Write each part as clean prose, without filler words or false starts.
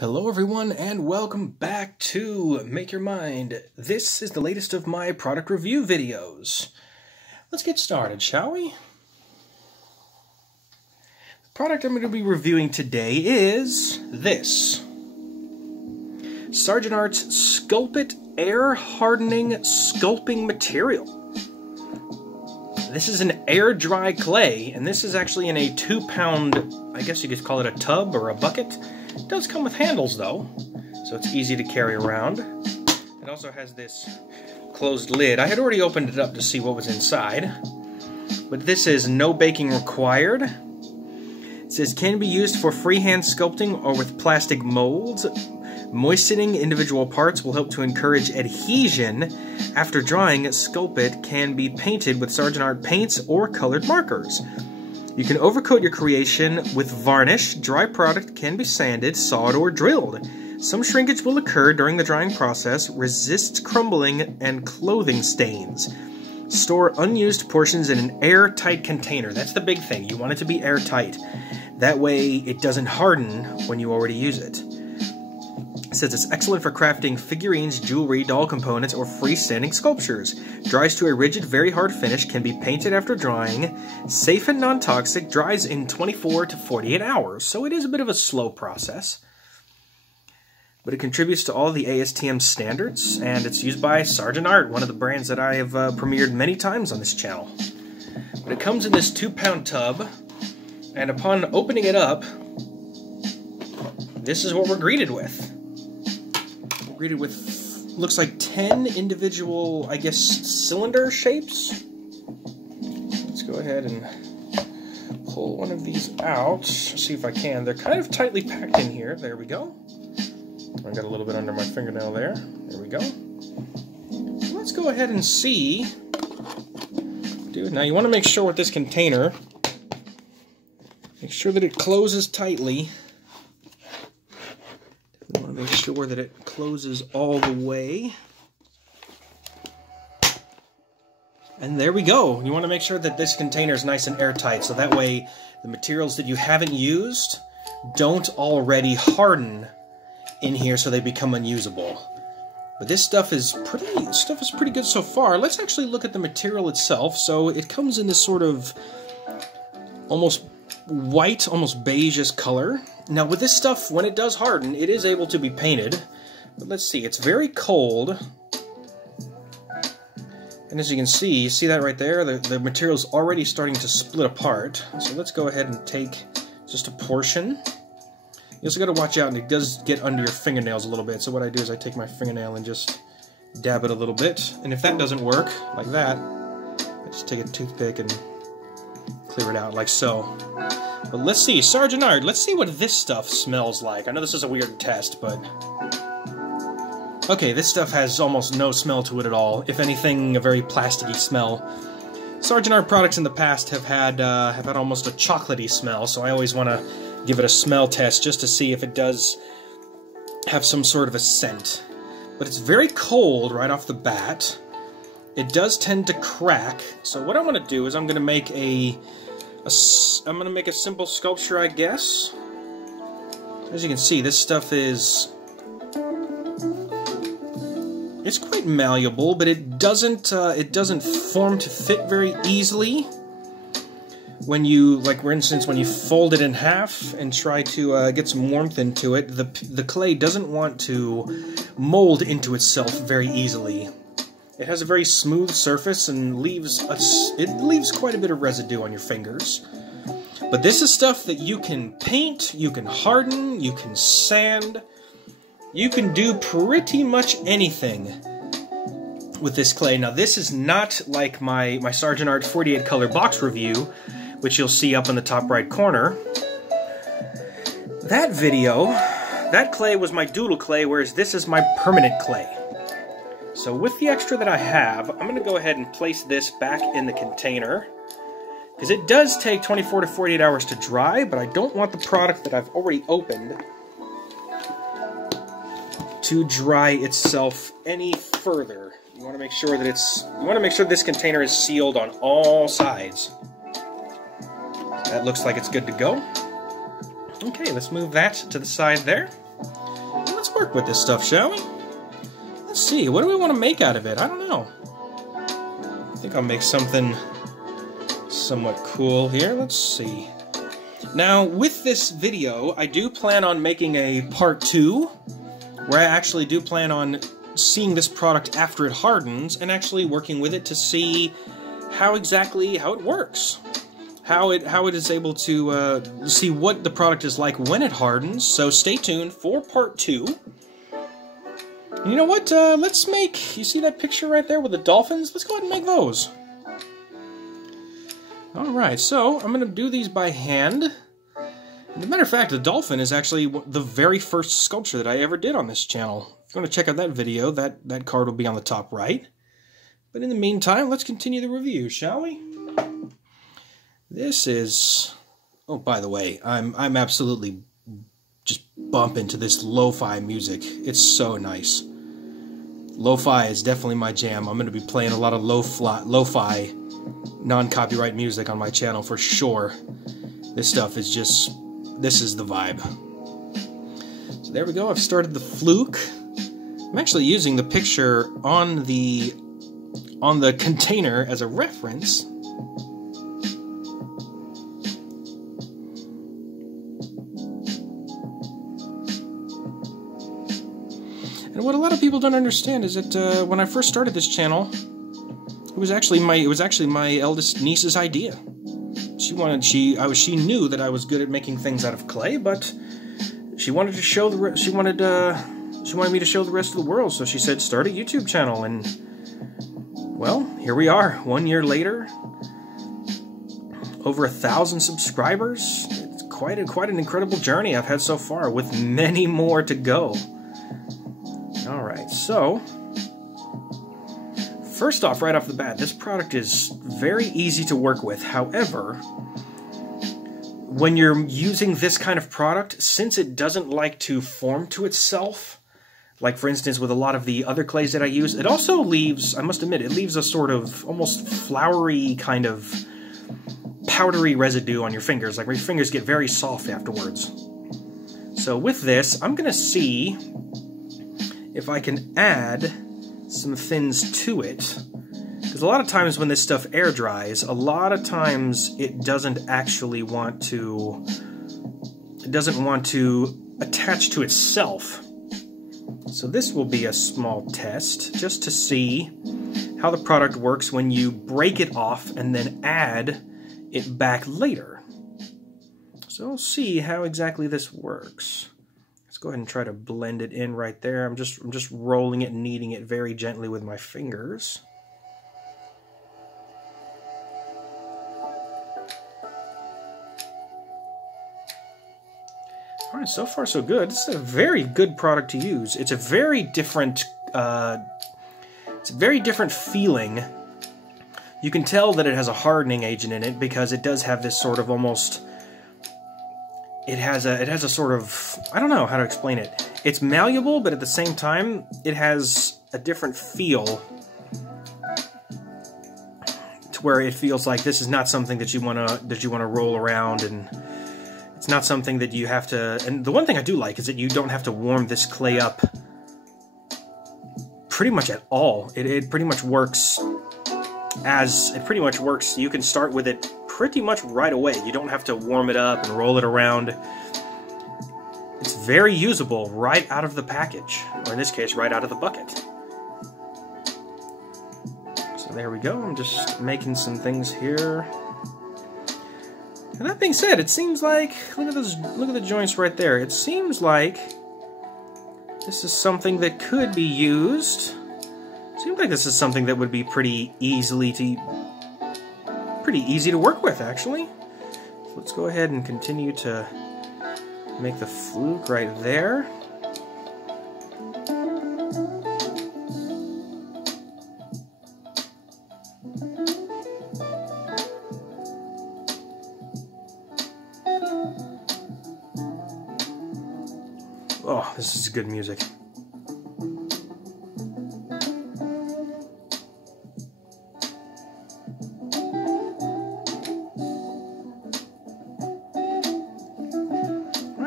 Hello everyone and welcome back to Make Your Mind. This is the latest of my product review videos. Let's get started, shall we? The product I'm going to be reviewing today is this. Sargent Art's Sculpey Air Hardening Sculpting Material. This is an air dry clay, and this is actually in a 2-pound, I guess you could call it a tub or a bucket. It does come with handles though, so it's easy to carry around. It also has this closed lid. I had already opened it up to see what was inside, but this is no baking required. It says can be used for freehand sculpting or with plastic molds. Moistening individual parts will help to encourage adhesion. After drying, Sculpey can be painted with Sargent Art paints or colored markers. You can overcoat your creation with varnish. Dry product can be sanded, sawed, or drilled. Some shrinkage will occur during the drying process, resists crumbling and clothing stains. Store unused portions in an airtight container. That's the big thing. You want it to be airtight. That way it doesn't harden when you already use it. It says it's excellent for crafting figurines, jewelry, doll components, or freestanding sculptures. Dries to a rigid, very hard finish, can be painted after drying. Safe and non-toxic, dries in 24 to 48 hours, so it is a bit of a slow process. But it contributes to all the ASTM standards, and it's used by Sargent Art, one of the brands that I have premiered many times on this channel. But it comes in this 2-pound tub, and upon opening it up, this is what we're greeted with. Greeted with, looks like 10 individual, I guess, cylinder shapes. Let's go ahead and pull one of these out, see if I can. They're kind of tightly packed in here. There we go. I got a little bit under my fingernail there. There we go. So let's go ahead and see. Dude, now you want to make sure with this container, make sure that it closes tightly. I want to make sure that it closes all the way. And there we go. You want to make sure that this container is nice and airtight, so that way the materials that you haven't used don't already harden in here so they become unusable. But this stuff is pretty good so far. Let's actually look at the material itself. So it comes in this sort of almost white, almost beige-ish color. Now with this stuff, when it does harden, it is able to be painted. But let's see, it's very cold. And as you can see that right there? The material's already starting to split apart. So let's go ahead and take just a portion. You also got to watch out, and it does get under your fingernails a little bit. So what I do is I take my fingernail and just dab it a little bit. And if that doesn't work, like that, I just take a toothpick and clear it out like so. But let's see, Sargent Art, let's see what this stuff smells like. I know this is a weird test, but... Okay, this stuff has almost no smell to it at all. If anything, a very plasticky smell. Sargent Art products in the past have had almost a chocolatey smell, so I always want to give it a smell test just to see if it does have some sort of a scent. But it's very cold right off the bat. It does tend to crack, so what I want to do is I'm going to make a simple sculpture, I guess. As you can see, this stuff is... It's quite malleable, but it doesn't form to fit very easily. When you, like for instance, when you fold it in half and try to get some warmth into it, the clay doesn't want to mold into itself very easily. It has a very smooth surface and leaves quite a bit of residue on your fingers. But this is stuff that you can paint, you can harden, you can sand, you can do pretty much anything with this clay. Now this is not like my Sargent Art 48 color box review, which you'll see up in the top right corner. That video, that clay was my doodle clay, whereas this is my permanent clay. So with the extra that I have, I'm going to go ahead and place this back in the container, because it does take 24 to 48 hours to dry, but I don't want the product that I've already opened to dry itself any further. You want to make sure that this container is sealed on all sides. That looks like it's good to go. Okay, let's move that to the side there. work with this stuff, shall we? Let's see, what do we want to make out of it? I don't know. I think I'll make something somewhat cool here. Let's see. Now, with this video, I do plan on making a part 2, where I actually do plan on seeing this product after it hardens, and actually working with it to see how it works. How it is able to see what the product is like when it hardens. So stay tuned for part 2. And you know what? Let's make... You see that picture right there with the dolphins? Let's go ahead and make those. Alright, so I'm going to do these by hand. As a matter of fact, the dolphin is actually the very first sculpture that I ever did on this channel. If you want to check out that video, that card will be on the top right. But in the meantime, let's continue the review, shall we? This is... Oh, by the way, I'm absolutely just bumping to this lo-fi music. It's so nice. Lo-fi is definitely my jam. I'm going to be playing a lot of lo-fi non-copyright music on my channel for sure. This stuff is just... This is the vibe. So there we go. I've started the fluke. I'm actually using the picture on the container as a reference. And what a lot of people don't understand is that when I first started this channel, it was actually my eldest niece's idea. She knew that I was good at making things out of clay, but she wanted to show she wanted me to show the rest of the world. So she said, "Start a YouTube channel," and well, here we are. 1 year later, over 1,000 subscribers. It's quite an incredible journey I've had so far, with many more to go. All right, so first off, right off the bat, this product is very easy to work with. However, when you're using this kind of product, since it doesn't like to form to itself, like for instance with a lot of the other clays that I use, it also leaves, I must admit, it leaves a sort of almost flowery kind of powdery residue on your fingers. Like your fingers get very soft afterwards. So with this, I'm going to see if I can add some fins to it. Because a lot of times when this stuff air dries, a lot of times it doesn't actually want to... It doesn't want to attach to itself. So this will be a small test, just to see how the product works when you break it off and then add it back later. So we'll see how exactly this works. Let's go ahead and try to blend it in right there. I'm just rolling it and kneading it very gently with my fingers. Alright, so far so good. This is a very good product to use. It's a very different feeling. You can tell that it has a hardening agent in it because it does have this sort of almost... It has a sort of... I don't know how to explain it. It's malleable, but at the same time, it has a different feel to where it feels like this is not something that you wanna roll around, and it's not something that you have to... And the one thing I do like is that you don't have to warm this clay up pretty much at all. It pretty much works as... It pretty much works. You can start with it pretty much right away. You don't have to warm it up and roll it around. It's very usable right out of the package, or in this case, right out of the bucket. So there we go. I'm just making some things here. And that being said, it seems like, look at the joints right there. It seems like this is something that could be used. It seems like this is something that would be pretty easy to work with, actually. So let's go ahead and continue to make the fluke right there. Oh, this is good music.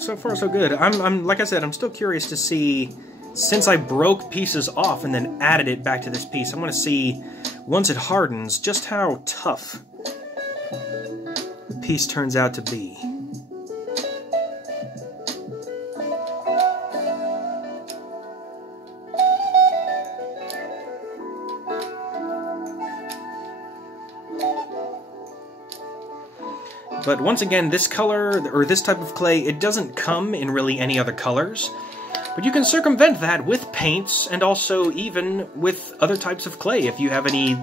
So far so good. I'm like I said, I'm still curious to see, since I broke pieces off and then added it back to this piece, I want to see, once it hardens, just how tough the piece turns out to be. But once again, this color, or this type of clay, it doesn't come in really any other colors. But you can circumvent that with paints, and also even with other types of clay. If you have any...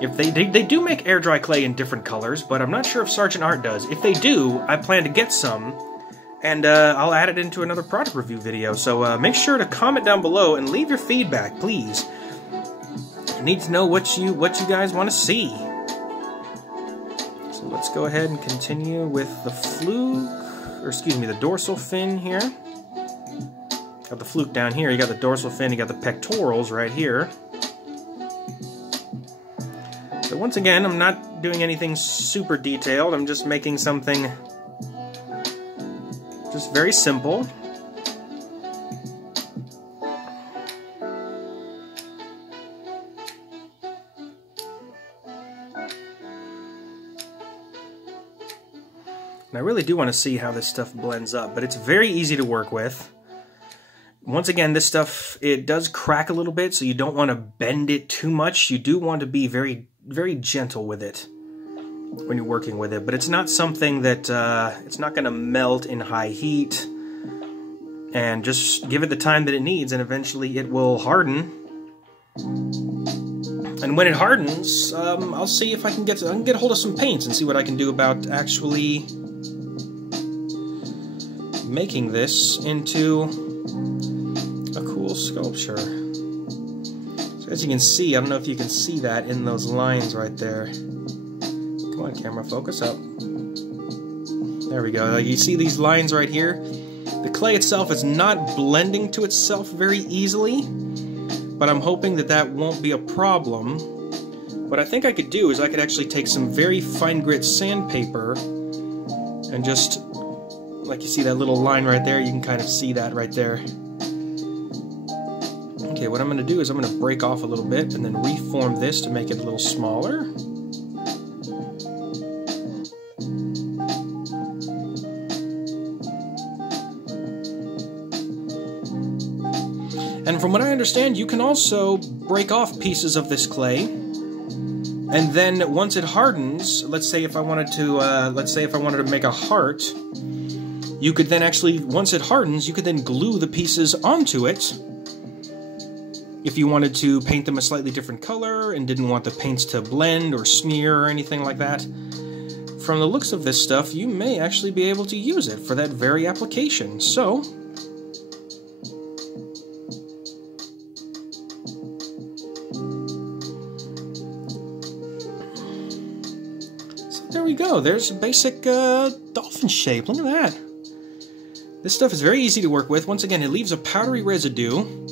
If they do make air dry clay in different colors, but I'm not sure if Sargent Art does. If they do, I plan to get some, and I'll add it into another product review video. So make sure to comment down below and leave your feedback, please. I need to know what you guys want to see. Let's go ahead and continue with the fluke, or excuse me, the dorsal fin here. Got the fluke down here, you got the dorsal fin, you got the pectorals right here. So once again, I'm not doing anything super detailed, I'm just making something just very simple. And I really do want to see how this stuff blends up, but it's very easy to work with. Once again, this stuff, it does crack a little bit, so you don't want to bend it too much. You do want to be very, very gentle with it when you're working with it, but it's not something that, it's not going to melt in high heat. And just give it the time that it needs, and eventually it will harden. And when it hardens, I'll see if I can get a hold of some paints and see what I can do about actually making this into a cool sculpture. So as you can see, I don't know if you can see that in those lines right there. Come on, camera, focus up. There we go. You see these lines right here? The clay itself is not blending to itself very easily, but I'm hoping that that won't be a problem. What I think I could do is I could actually take some very fine grit sandpaper and just, like you see that little line right there, you can kind of see that right there. Okay, what I'm going to do is I'm going to break off a little bit and then reform this to make it a little smaller. And from what I understand, you can also break off pieces of this clay, and then once it hardens, let's say if I wanted to make a heart, you could then actually, once it hardens, you could then glue the pieces onto it. If you wanted to paint them a slightly different color and didn't want the paints to blend or smear or anything like that, from the looks of this stuff, you may actually be able to use it for that very application. So there we go. There's a basic dolphin shape. Look at that. This stuff is very easy to work with. Once again, it leaves a powdery residue.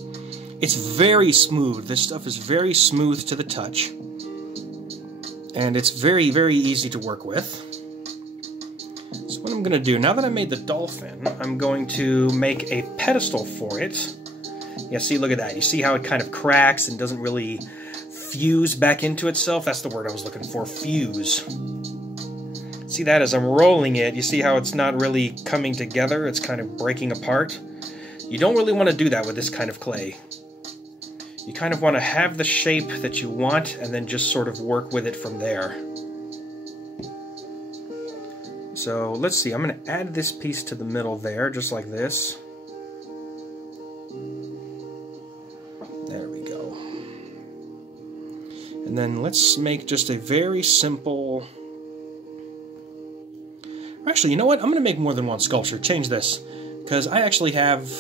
It's very smooth. This stuff is very smooth to the touch. And it's very, very easy to work with. So what I'm going to do, now that I made the dolphin, I'm going to make a pedestal for it. Yeah, see, look at that. You see how it kind of cracks and doesn't really fuse back into itself? That's the word I was looking for, fuse. See that as I'm rolling it, you see how it's not really coming together, it's kind of breaking apart? You don't really want to do that with this kind of clay. You kind of want to have the shape that you want and then just sort of work with it from there. So let's see, I'm going to add this piece to the middle there, just like this. There we go. And then let's make just a very simple... Actually, you know what? I'm going to make more than one sculpture. Change this. Because I actually have...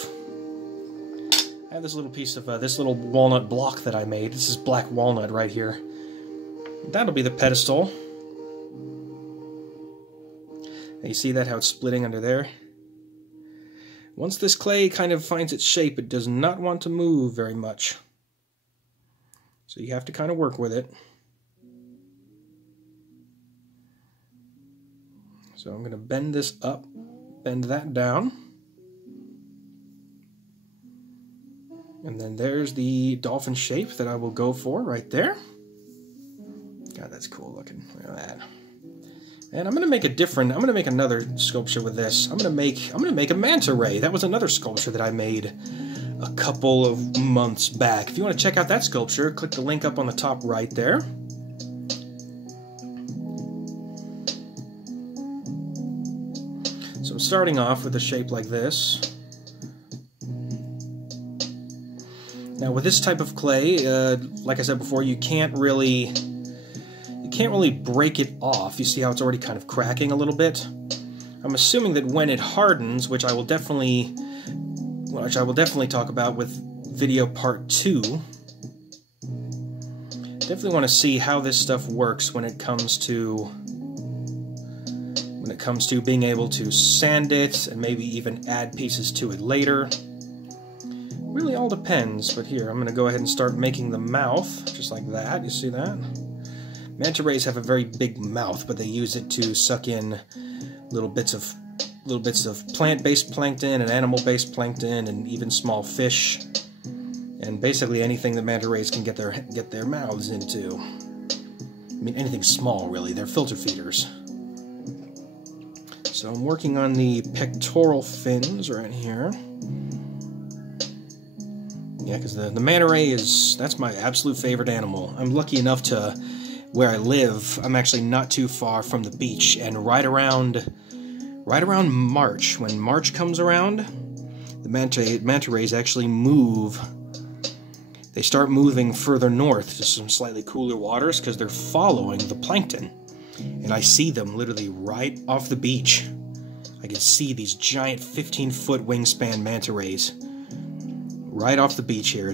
this little piece of this little walnut block that I made. This is black walnut right here. That'll be the pedestal. And you see that, how it's splitting under there? Once this clay kind of finds its shape, it does not want to move very much. So you have to kind of work with it. So I'm going to bend this up, bend that down. And then there's the dolphin shape that I will go for right there. God, that's cool looking. Look at that. And I'm gonna make another sculpture with this. I'm gonna make a Manta Ray. That was another sculpture that I made a couple of months back. If you want to check out that sculpture, click the link up on the top right there. So I'm starting off with a shape like this. Now with this type of clay, like I said before, you can't really break it off. You see how it's already kind of cracking a little bit? I'm assuming that when it hardens, which I will definitely talk about with video part 2, definitely want to see how this stuff works when it comes to being able to sand it and maybe even add pieces to it later. Really all depends, but here, I'm going to go ahead and start making the mouth, just like that. You see that? Manta rays have a very big mouth, but they use it to suck in little bits of plant-based plankton and animal-based plankton and even small fish, and basically anything that manta rays can get their mouths into. I mean, anything small, really. They're filter feeders. So I'm working on the pectoral fins right here. Yeah, because the manta ray that's my absolute favorite animal. I'm lucky enough to, where I live, I'm actually not too far from the beach, and right around March, when March comes around, the manta rays actually move. They start moving further north to some slightly cooler waters because they're following the plankton. And I see them literally right off the beach. I can see these giant 15-foot wingspan manta rays right off the beach here.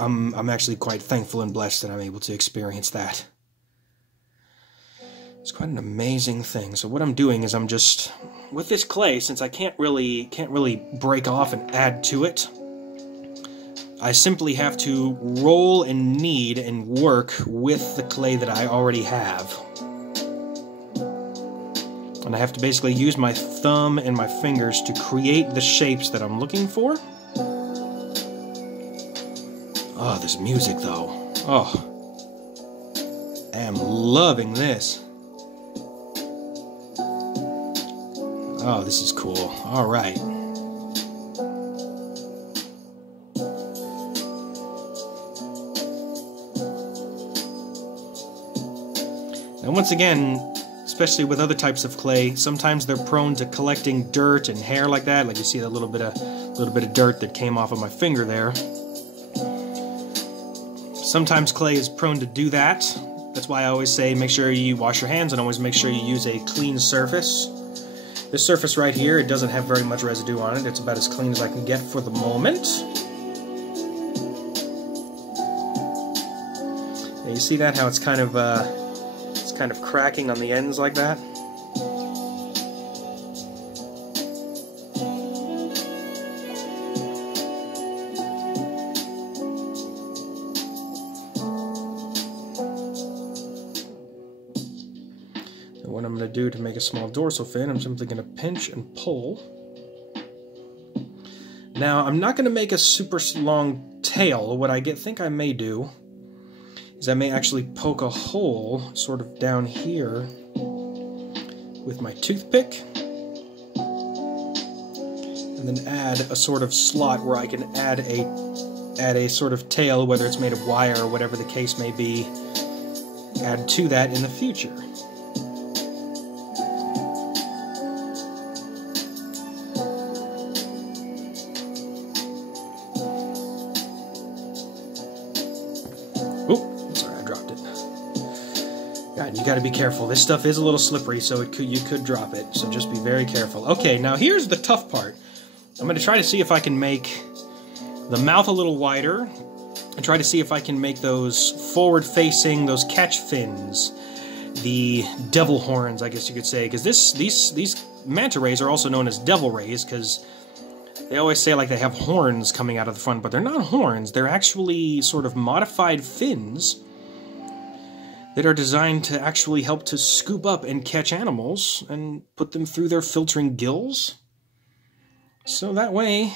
I'm actually quite thankful and blessed that I'm able to experience that. It's quite an amazing thing. So what I'm doing is I'm just, with this clay, since I can't really break off and add to it, I simply have to roll and knead and work with the clay that I already have. And I have to basically use my thumb and my fingers to create the shapes that I'm looking for. Oh, this music though. Oh, I am loving this. Oh, this is cool. All right. And once again, especially with other types of clay, sometimes they're prone to collecting dirt and hair like that. Like you see that little bit of dirt that came off of my finger there. Sometimes clay is prone to do that. That's why I always say make sure you wash your hands and always make sure you use a clean surface. This surface right here, it doesn't have very much residue on it. It's about as clean as I can get for the moment. Yeah, you see that, how it's kind of cracking on the ends like that? What I'm going to do to make a small dorsal fin, I'm simply going to pinch and pull. Now, I'm not going to make a super long tail. What I think I may do is I may actually poke a hole sort of down here with my toothpick, and then add a sort of slot where I can add a sort of tail, whether it's made of wire or whatever the case may be, add to that in the future. You got to be careful. This stuff is a little slippery, so you could drop it. So just be very careful. Okay, now here's the tough part. I'm going to try to see if I can make the mouth a little wider, and try to see if I can make those forward-facing, those catch fins, the devil horns, I guess you could say, because these manta rays are also known as devil rays, because they always say like they have horns coming out of the front, but they're not horns. They're actually sort of modified fins that are designed to actually help to scoop up and catch animals and put them through their filtering gills. So that way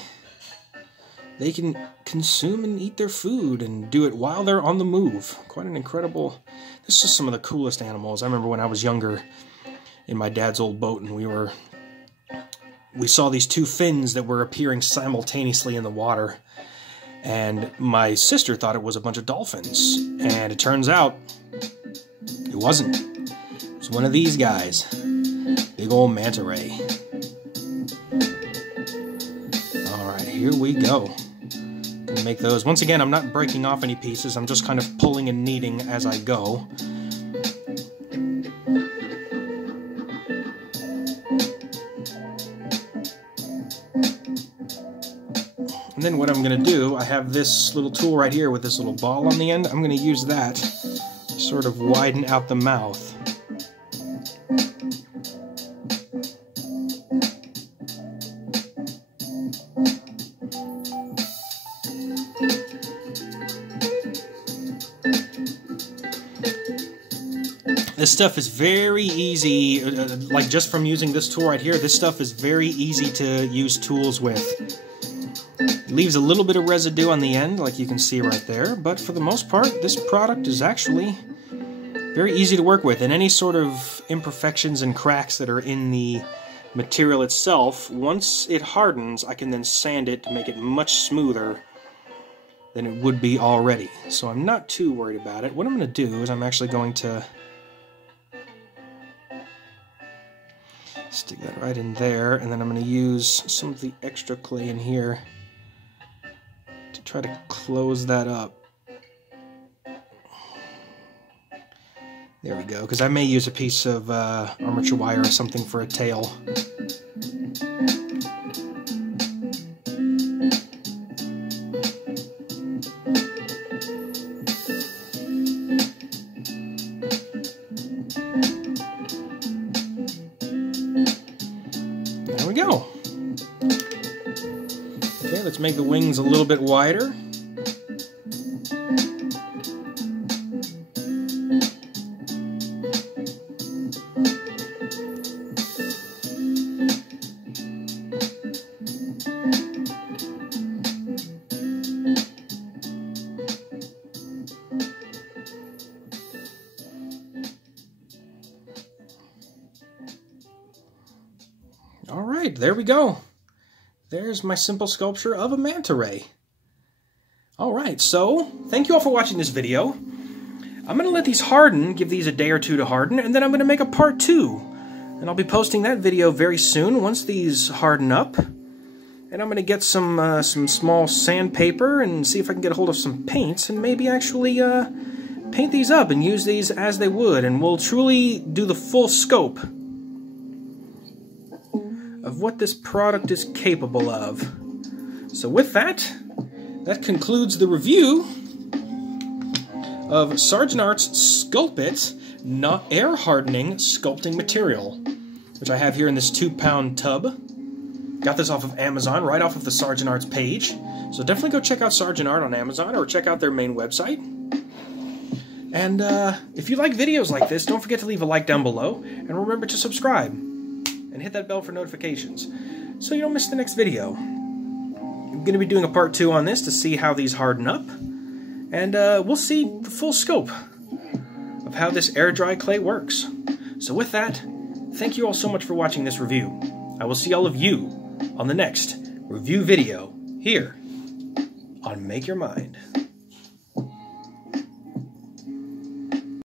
they can consume and eat their food and do it while they're on the move. Quite an incredible... This is some of the coolest animals. I remember when I was younger in my dad's old boat, and we saw these two fins that were appearing simultaneously in the water, and my sister thought it was a bunch of dolphins, and it turns out it wasn't. It was one of these guys. Big old Manta Ray. Alright, here we go. Gonna make those. Once again, I'm not breaking off any pieces, I'm just kind of pulling and kneading as I go. And then what I'm going to do, I have this little tool right here with this little ball on the end. I'm going to use that to sort of widen out the mouth. This stuff is very easy, like just from using this tool right here, this stuff is very easy to use tools with. It leaves a little bit of residue on the end, like you can see right there, but for the most part, this product is actually very easy to work with, and any sort of imperfections and cracks that are in the material itself, once it hardens, I can then sand it to make it much smoother than it would be already. So I'm not too worried about it. What I'm going to do is I'm actually going to stick that right in there, and then I'm going to use some of the extra clay in here to try to close that up. There we go, because I may use a piece of armature wire or something for a tail. There we go. Okay, let's make the wings a little bit wider. Alright, there we go. There's my simple sculpture of a Manta Ray. Alright, so thank you all for watching this video. I'm going to let these harden, give these a day or two to harden, and then I'm going to make a part 2. And I'll be posting that video very soon once these harden up. And I'm going to get some small sandpaper and see if I can get a hold of some paints and maybe actually paint these up and use these as they would, and we'll truly do the full scope of what this product is capable of. So with that, that concludes the review of Sargent Art's Sculpt It Air Hardening Sculpting Material, which I have here in this 2-pound tub. Got this off of Amazon, right off of the Sargent Art's page. So definitely go check out Sargent Art on Amazon or check out their main website. And if you like videos like this, don't forget to leave a like down below, and remember to subscribe and hit that bell for notifications so you don't miss the next video. I'm going to be doing a part 2 on this to see how these harden up, and we'll see the full scope of how this air dry clay works. So with that, thank you all so much for watching this review. I will see all of you on the next review video here on Make Your Mind.